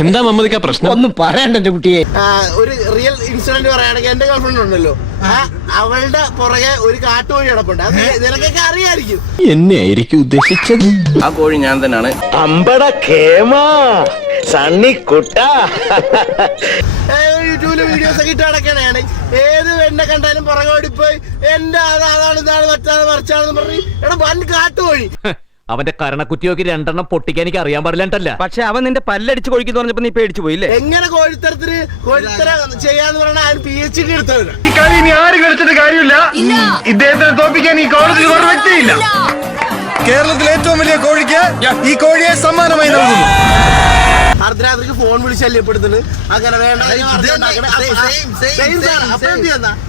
എന്താ മമ്മദിക്ക പ്രശ്നം? ഒന്നും പറയണ്ട എന്റെ കുട്ടിയെ. ഒരു റിയൽ ഇൻസിഡന്റ് പറയുകയാണെങ്കിൽ എന്റെ ഗേൾഫ്രണ്ട് ഉണ്ടല്ലോ. അവളുടെ പുറകെ ഒരു കാട്ടുകോഴി കിടപ്പുണ്ട്. അത് നിനക്കൊക്കെ അറിയായിരിക്കും. എന്നെ ആയിരിക്കും ഉദ്ദേശിച്ചത്. ആ കോഴി ഞാൻ തന്നെയാണ്. അമ്പട കേമ സണ്ണി കുട്ട. യൂട്യൂബിലെ വീഡിയോസ് ഒക്കെ ഇട്ട് നടക്കണയാണ്. ഏത് വെണ്ണ കണ്ടാലും പുറകെ പോയി എന്റെ അത് അതാണ് ഇതാണ് മറ്റാണ് മറിച്ചാണെന്ന് പറഞ്ഞ്. എടാ വൻ കാട്ടുകോഴി അവന്റെ കരണക്കുറ്റിയൊക്കെ രണ്ടെണ്ണം പൊട്ടിക്കാൻ എനിക്ക് അറിയാൻ പാടില്ലട്ടല്ല പക്ഷെ അവൻ നിന്റെ പല്ലടിച്ച് കൊഴിക്കുന്നു പറഞ്ഞപ്പോ നീ പേടിച്ചു പോയില്ലേ? എങ്ങനെ കോഴിത്തരത്തിന് കോഴിത്തര ചെയ്യാന്ന് പറഞ്ഞ അവൻ പി എച്ച് ഡി എടുത്തവന്. കേരളത്തിലെ ഏറ്റവും വലിയ കോഴിക്ക് ഈ കോഴിയെ സമ്മാനമായി നൽകുന്നു. ഫോൺ വിളിച്ച് ശല്യപ്പെടുത്തുന്നു. അങ്ങനെ വേണ്ട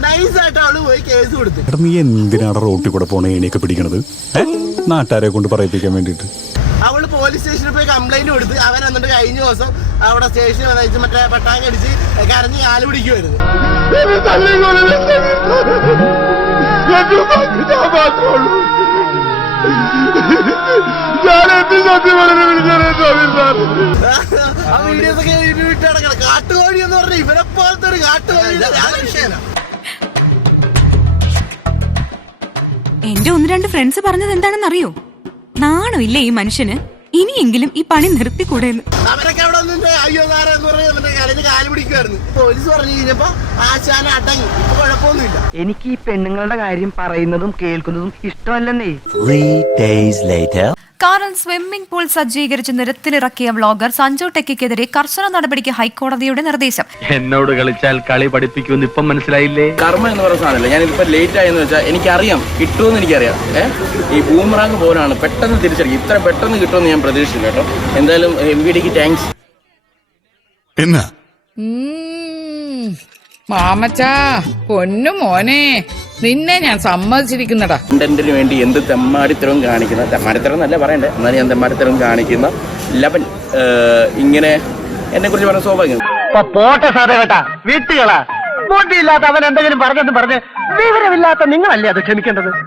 നൈസ് ആയിട്ട് അവൾ പോയി കേസ് കൊടുത്തു. എടാ നീ എന്തിനാണ് റോട്ടിൽ കൂടെ പോണ ഏണിയൊക്കെ പിടിക്കണത്? നാട്ടുകാരെ കൊണ്ട് പറയിപ്പിക്കാൻ വേണ്ടിട്ട് അവൾ പോലീസ് സ്റ്റേഷനിൽ പോയി കംപ്ലൈന്റ് കൊടുത്ത്. അവൻ എന്നിട്ട് കഴിഞ്ഞ ദിവസം അവിടെ സ്റ്റേഷനിൽ വന്നിട്ട് മറ്റേ പട്ടാങ്ക അടിച്ച് കരഞ്ഞ് കാൽ പിടിക്കുമായിരുന്നു ആ വീഡിയോസ് ഒക്കെ യൂട്യൂബിൽ ഇട്ട് നടക്കണം. കാട്ടുകോഴി എന്ന് പറഞ്ഞ ഇവനെ പോലത്തെ ഒരു കാട്ടുകോഴി. എന്റെ ഒന്ന് രണ്ട് ഫ്രണ്ട്സ് പറഞ്ഞത് എന്താണെന്ന് അറിയോ നാണോ ഇല്ലേ ഈ മനുഷ്യന്? ഇനിയെങ്കിലും ഈ പണി നിർത്തിക്കൂടെന്ന് അവരൊക്കെ അവിടെ വന്നിട്ട് അയ്യോ സാറേ എന്ന് പറഞ്ഞ് എന്നിട്ട് കരഞ്ഞ് കാൽ പിടിക്കുമായിരുന്നു പോലീസ് പറഞ്ഞു കഴിഞ്ഞപ്പോ ആശാന അടങ്ങി. ഇപ്പൊ കുഴപ്പമൊന്നുമില്ല. എനിക്ക് ഈ പെണ്ണുങ്ങളുടെ കാര്യം പറയുന്നതും കേൾക്കുന്നതും ഇഷ്ടമല്ലെന്നേ. കാറിൽ സ്വിമ്മിംഗ് പൂൾ സജ്ജീകരിച്ച് നിരത്തിലിറക്കിയ വ്ളോഗർ സഞ്ജു ടെക്കിക്കെതിരെ കർശന നടപടിക്ക് ഹൈക്കോടതിയുടെ നിർദ്ദേശം. എന്നോട് കളിച്ചാൽ കളി പഠിപ്പിക്കുമെന്ന് ഇപ്പം മനസ്സിലായില്ലേ? കർമ്മ എന്ന് പറയുന്ന സാധനമല്ല. ഞാൻ ഇപ്പൊ ലേറ്റ് ആയെന്ന് വെച്ചാൽ എനിക്കറിയാം. കിട്ടുമെന്ന് എനിക്കറിയാം. ഏഹ് ഈ ബൂമറാങ് പോലാണ് പെട്ടെന്ന് തിരിച്ചറിയും ഇത്ര പെട്ടെന്ന് കിട്ടുമെന്ന് ഞാൻ പ്രതീക്ഷിച്ചു കേട്ടോ. എന്തായാലും എം വി ഡിക്ക് താങ്ക്സ് പിന്നെ? മാമച്ചാ പൊന്നു മോനെ. നിന്നെ ഞാൻ സമ്മതിച്ചിരിക്കുന്നടാ. കണ്ടന്റിന് വേണ്ടി എന്ത് തെമ്മാടിത്തരവും കാണിക്കുന്ന തെമ്മാടിത്തരം എന്നല്ല പറയണ്ടേ. എന്നാലും ഞാൻ തെമ്മാടിത്തരം കാണിക്കുന്ന ലെവൻ ഇങ്ങനെ എന്നെ കുറിച്ച് പറഞ്ഞ സ്വാഭാവികം. പോട്ടെ സാറേ കേട്ടാ വീട്ടുകളാ. ബോട്ടിയില്ലാത്ത അവൻ എന്തെങ്കിലും പറഞ്ഞെന്ന് പറഞ്ഞ് വിവരമില്ലാത്ത നിങ്ങളല്ലേ അത് ക്ഷമിക്കേണ്ടത്?